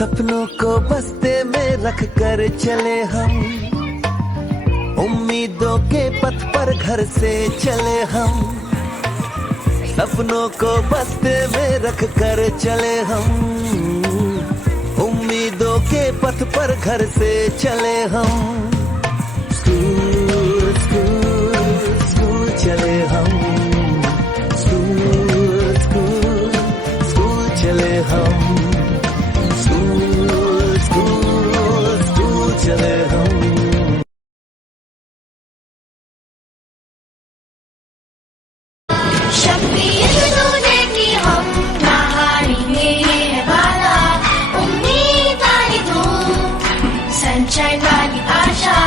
सपनों को बस्ते में रख कर चले हम, उम्मीदों के पथ पर घर से चले हम। सपनों को बस्ते में रख कर चले हम, उम्मीदों के पथ पर घर से चले हम। स्कूल स्कूल स्कूल चले हम, स्कूल स्कूल स्कूल चले हम, स्कूल स्कूल स्कूल चले हम। शब्बीर तूने की हम कहानी है वाला, उम्मीद वाली धूप, सनशाइन वाली आशा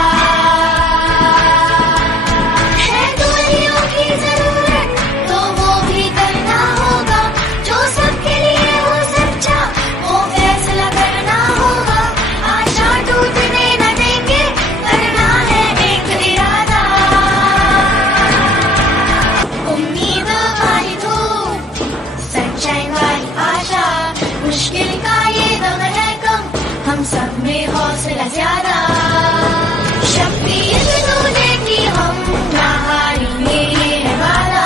है। दूरियों की जरूरत तो वो भी करना होगा, जो सबके लिए हो सच्चा वो फैसला करना होगा। आशा टूटने न देंगे, करना है एक इरादा। उम्मीद वाली धूप, सनशाइन वाली आशा, मुश्किल का ये दम है कम, हम सब में हौसला ज्यादा। शब्बीर तूने की हम कहानी है वाला,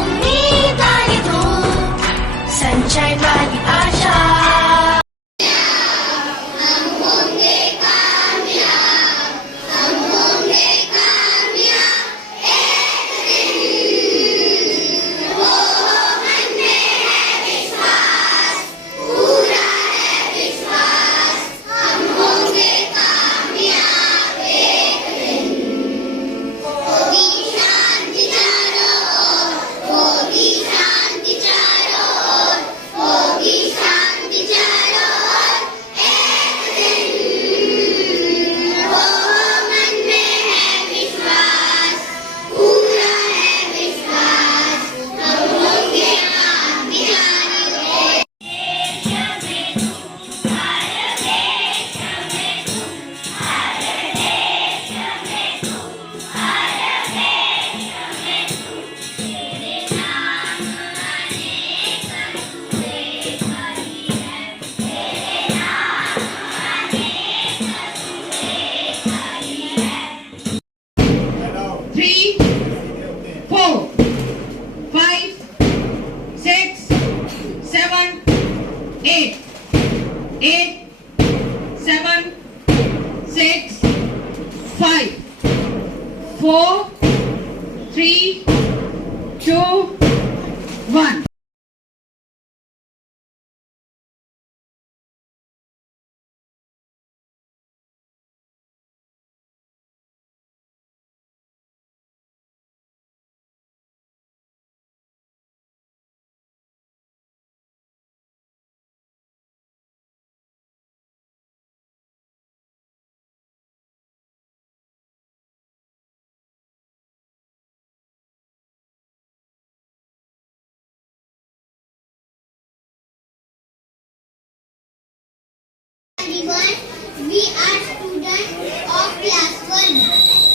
उम्मीद वाली धूप, सनशाइन वाली आशा। Three, 4, 5, 6, 7, 8, 7, 6, 5, 4, 3, 2, 1. Everyone, we are students of class 1.